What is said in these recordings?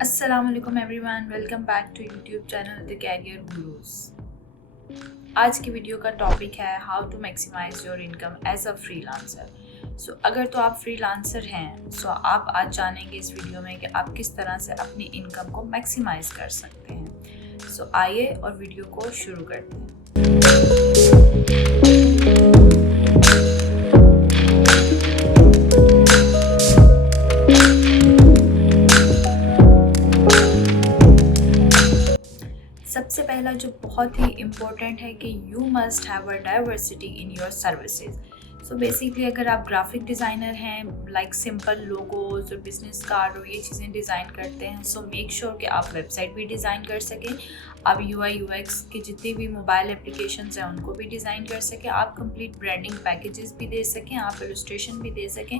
अस्सलामुअलैकुम everyone, welcome back to YouTube channel the career gurus. आज की वीडियो का टॉपिक है how to maximize your income as a freelancer. So अगर तो आप फ्रीलांसर हैं सो आप आज जानेंगे इस वीडियो में कि आप किस तरह से अपनी इनकम को मैक्सिमाइज कर सकते हैं। सो आइए और वीडियो को शुरू करते हैं। सबसे पहला जो बहुत ही इम्पोर्टेंट है कि you must have a diversity in your services. So basically अगर आप ग्राफिक डिज़ाइनर हैं, लाइक सिंपल लोगोज और बिजनेस कार्ड और ये चीज़ें डिज़ाइन करते हैं, सो मेक श्योर कि आप वेबसाइट भी डिज़ाइन कर सकें, आप UI/UX की जितनी भी मोबाइल एप्लीकेशंस हैं उनको भी डिज़ाइन कर सकें, आप कंप्लीट ब्रांडिंग पैकेजेस भी दे सकें, आप इलस्ट्रेशन भी दे सकें,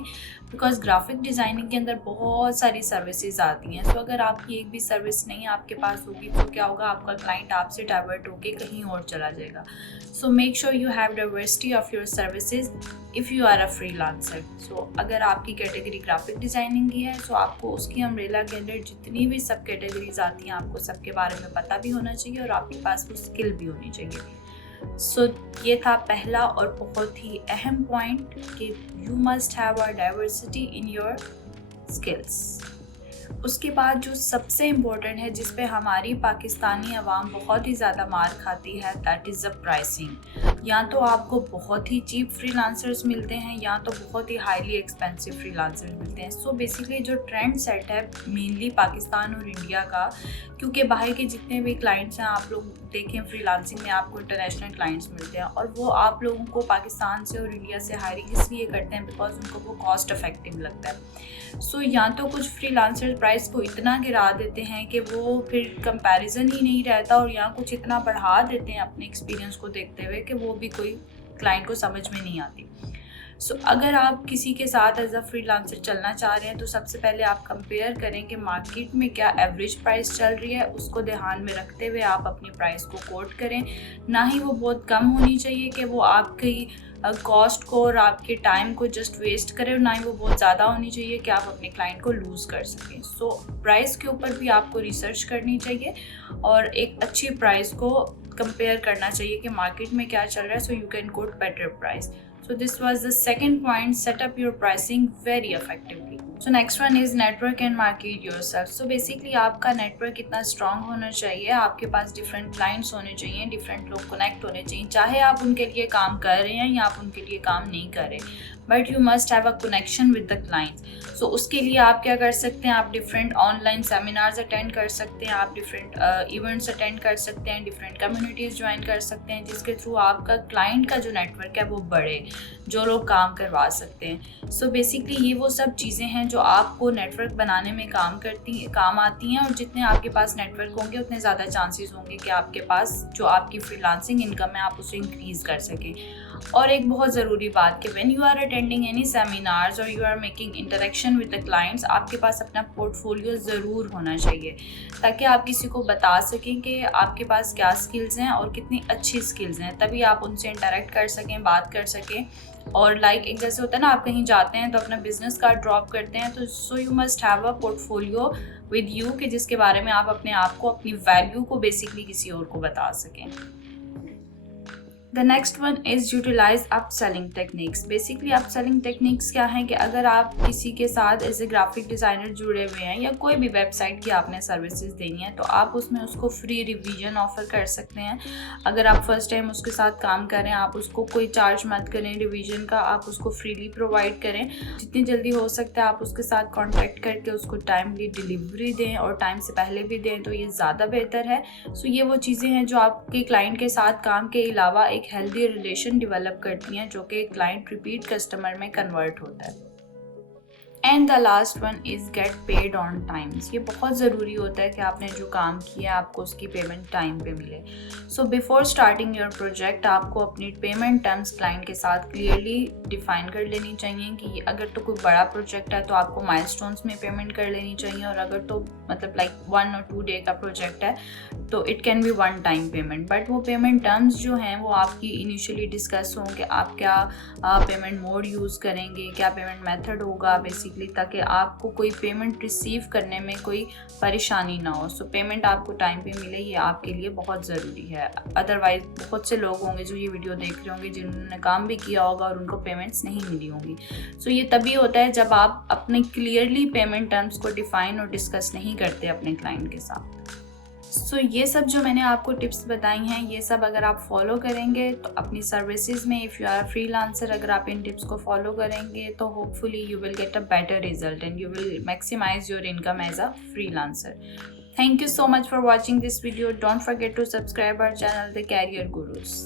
बिकॉज ग्राफिक डिज़ाइनिंग के अंदर बहुत सारी सर्विसेज आती हैं। सो अगर आपकी एक भी सर्विस नहीं आपके पास होगी तो क्या होगा, आपका क्लाइंट आपसे डाइवर्ट होकर कहीं और चला जाएगा। So make sure you have diversity of your services if you are a freelancer. So अगर आपकी कैटेगरी ग्राफिक डिज़ाइनिंग की है सो आपको उसकी अम्ब्रेला के अंदर जितनी भी सब कैटेगरीज आती हैं आपको सबके बारे में पता भी होना चाहिए और आपके पास वो स्किल भी होनी चाहिए। सो ये था पहला और बहुत ही अहम पॉइंट कि you must have a diversity in your skills. उसके बाद जो सबसे इम्पोर्टेंट है जिस पे हमारी पाकिस्तानी अवाम बहुत ही ज़्यादा मार खाती है, दैट इज़ द प्राइसिंग। या तो आपको बहुत ही चीप फ्रीलांसर्स मिलते हैं या तो बहुत ही हाईली एक्सपेंसिव फ्रीलांसर्स मिलते हैं। सो बेसिकली जो ट्रेंड सेट है मेनली पाकिस्तान और इंडिया का, क्योंकि बाहर के जितने भी क्लाइंट्स हैं आप लोग देखें फ्रीलांसिंग में आपको इंटरनेशनल क्लाइंट्स मिलते हैं और वो आप लोगों को पाकिस्तान से और इंडिया से हायरिंग इसलिए करते हैं बिकॉज उनको वो कॉस्ट इफेक्टिव लगता है। सो या तो कुछ फ्रीलांसर प्राइस को इतना गिरा देते हैं कि वो फिर कंपैरिजन ही नहीं रहता, और या कुछ इतना बढ़ा देते हैं अपने एक्सपीरियंस को देखते हुए कि वो भी कोई क्लाइंट को समझ में नहीं आती। सो अगर आप किसी के साथ एज अ फ्रीलांसर चलना चाह रहे हैं तो सबसे पहले आप कंपेयर करें कि मार्केट में क्या एवरेज प्राइस चल रही है, उसको ध्यान में रखते हुए आप अपनी प्राइस को कोट करें। ना ही वो बहुत कम होनी चाहिए कि वो आपकी कॉस्ट को और आपके टाइम को जस्ट वेस्ट करें, और ना ही वो बहुत ज़्यादा होनी चाहिए कि आप अपने क्लाइंट को लूज़ कर सकें। सो प्राइस के ऊपर भी आपको रिसर्च करनी चाहिए और एक अच्छी प्राइस को कंपेयर करना चाहिए कि मार्केट में क्या चल रहा है, so you can coat better price. So this was the second point, set up your pricing very effectively. So next one is network and market yourself. So basically आपका नेटवर्क इतना स्ट्रांग होना चाहिए, आपके पास डिफरेंट क्लाइंट्स होने चाहिए, different लोग connect होने चाहिए, चाहे आप उनके लिए काम कर रहे हैं या आप उनके लिए काम नहीं कर रहे, but you must have a connection with the clients. So उसके लिए आप क्या कर सकते हैं, आप डिफरेंट ऑनलाइन सेमिनार्स अटेंड कर सकते हैं, आप डिफरेंट इवेंट्स अटेंड कर सकते हैं, डिफरेंट कम्युनिटीज़ ज्वाइन कर सकते हैं, जिसके थ्रू आपका क्लाइंट का जो नेटवर्क है वो बढ़े, जो लोग काम करवा सकते हैं। सो बेसिकली ये वो सब चीज़ें हैं जो आपको नेटवर्क बनाने में काम आती हैं, और जितने आपके पास नेटवर्क होंगे उतने ज़्यादा चांसेस होंगे कि आपके पास जो आपकी फ्रीलांसिंग इनकम है आप उसे इंक्रीज़ कर सकें। और एक बहुत ज़रूरी बात कि when you are attending any seminars और you are making interaction with the clients, आपके पास अपना पोर्टफोलियो ज़रूर होना चाहिए ताकि आप किसी को बता सकें कि आपके पास क्या स्किल्स हैं और कितनी अच्छी स्किल्स हैं, तभी आप उनसे इंटरेक्ट कर सकें, बात कर सकें। और लाइक एक जैसे होता है ना, आप कहीं जाते हैं तो अपना बिजनेस कार्ड ड्रॉप करते हैं, तो so you must have a portfolio with you कि जिसके बारे में आप अपने आप को, अपनी वैल्यू को बेसिकली किसी और को बता सकें। The next one is utilise upselling techniques. Basically upselling techniques क्या हैं कि अगर आप किसी के साथ एज ए ग्राफिक डिज़ाइनर जुड़े हुए हैं या कोई भी वेबसाइट की आपने सर्विसेज देनी है तो आप उसमें उसको फ्री रिवीजन ऑफर कर सकते हैं। अगर आप फर्स्ट टाइम उसके साथ काम करें, आप उसको कोई चार्ज मत करें रिवीजन का, आप उसको फ्रीली प्रोवाइड करें। जितनी जल्दी हो सकता है आप उसके साथ कॉन्टैक्ट करके उसको टाइमली डिलीवरी दें और टाइम से पहले भी दें तो ये ज़्यादा बेहतर है। सो ये वो चीज़ें हैं जो आपके क्लाइंट के साथ काम के अलावा एक हेल्दी रिलेशन डेवलप करती हैं जो कि क्लाइंट रिपीट कस्टमर में कन्वर्ट होता है। And the last one is get paid on times. ये बहुत ज़रूरी होता है कि आपने जो काम किया आपको उसकी पेमेंट टाइम पे मिले। So before starting your project आपको अपनी पेमेंट टर्म्स क्लाइंट के साथ क्लियरली डिफाइन कर लेनी चाहिए कि अगर तो कोई बड़ा प्रोजेक्ट है तो आपको माइलस्टोन्स में पेमेंट कर लेनी चाहिए, और अगर तो मतलब लाइक 1 और 2 डे का प्रोजेक्ट है तो it can be one time payment, but वो पेमेंट टर्म्स जो हैं वो आपकी इनिशियली डिस्कस हों कि आप क्या पेमेंट मोड यूज़ करेंगे, क्या पेमेंट मेथड होगा, बेसिकली बेसिकली, ताकि आपको कोई पेमेंट रिसीव करने में कोई परेशानी ना हो। सो पेमेंट आपको टाइम पे मिले, ये आपके लिए बहुत ज़रूरी है। अदरवाइज़ बहुत से लोग होंगे जो ये वीडियो देख रहे होंगे जिन्होंने काम भी किया होगा और उनको पेमेंट्स नहीं मिली होंगी। सो ये तभी होता है जब आप अपने क्लियरली पेमेंट टर्म्स को डिफ़ाइन और डिस्कस नहीं करते अपने क्लाइंट के साथ। सो ये सब जो मैंने आपको टिप्स बताई हैं, ये सब अगर आप फॉलो करेंगे तो अपनी सर्विसेज में, इफ़ यू आर फ्रीलांसर, अगर आप इन टिप्स को फॉलो करेंगे तो hopefully you will get a better result and you will maximise your income as a freelancer. Thank you so much for watching this video. Don't forget to subscribe our channel, The Career Gurus.